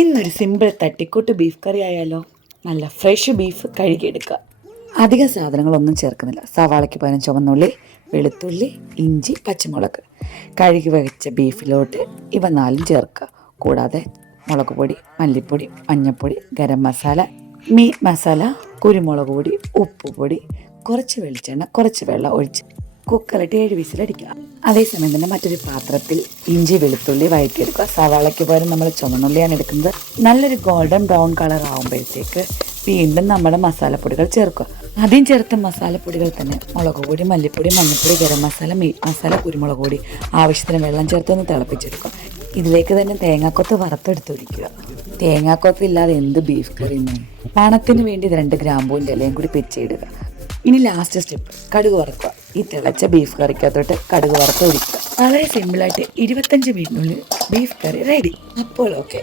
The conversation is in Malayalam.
ഇന്നൊരു സിമ്പിൾ തട്ടിക്കൂട്ട് ബീഫ് കറി ആയാലോ. നല്ല ഫ്രഷ് ബീഫ് കഴുകിയെടുക്കുക. അധിക സാധനങ്ങളൊന്നും ചേർക്കുന്നില്ല. സവാളയ്ക്ക് പകരം ചുവന്നുള്ളി, വെളുത്തുള്ളി, ഇഞ്ചി, പച്ചമുളക്. കഴുകി വെച്ച ബീഫിലോട്ട് ഇവ നാലും ചേർക്കുക. കൂടാതെ മുളക് പൊടി, മല്ലിപ്പൊടി, മഞ്ഞൾപ്പൊടി, ഗരം മസാല, മീറ്റ് മസാല, കുരുമുളക് പൊടി, ഉപ്പുപൊടി, കുറച്ച് വെളിച്ചെണ്ണ, കുറച്ച് വെള്ളം ഒഴിച്ച് കുക്കറിട്ട് 7 വിസിലടിക്കുക. അതേസമയം തന്നെ മറ്റൊരു പാത്രത്തിൽ ഇഞ്ചി വെളുത്തുള്ളി വഴറ്റിയെടുക്കുക. സവാളയ്ക്ക് പകരം നമ്മൾ ചുവന്നുള്ളിയാണ് എടുക്കുന്നത്. നല്ലൊരു ഗോൾഡൻ ബ്രൗൺ കളർ ആകുമ്പോഴത്തേക്ക് വീണ്ടും നമ്മുടെ മസാലപ്പൊടികൾ ചേർക്കുക. ആദ്യം ചേർത്ത മസാലപ്പൊടികൾ തന്നെ മുളക് പൊടി, മല്ലിപ്പൊടി, മഞ്ഞൾപ്പൊടി, ഗരം മസാല, മീറ്റ് മസാല, കുരുമുളക് പൊടി, ആവശ്യത്തിന് വെള്ളം ചേർത്തൊന്ന് തിളപ്പിച്ചെടുക്കുക. ഇതിലേക്ക് തന്നെ തേങ്ങാക്കൊത്ത് വറുത്തെടുത്തൊഴിക്കുക. തേങ്ങാക്കൊത്ത് ഇല്ലാതെ എന്ത് ബീഫ് കറി? പണത്തിന് വേണ്ടി 2 ഗ്രാമ്പൂവിൻ്റെ ഇലയും കൂടി പിച്ചിടുക. ഇനി ലാസ്റ്റ് സ്റ്റെപ്പ്, കടുക് വറുക്കുക. ഈ തിളച്ച ബീഫ് കറിക്കകത്തോട്ട് കടുക് വറുത്ത് ഒഴിക്കുക. വളരെ സിമ്പിളായിട്ട് 25 മിനിറ്റിനുള്ളിൽ ബീഫ് കറി റെഡി. അപ്പോൾ ഓക്കെ.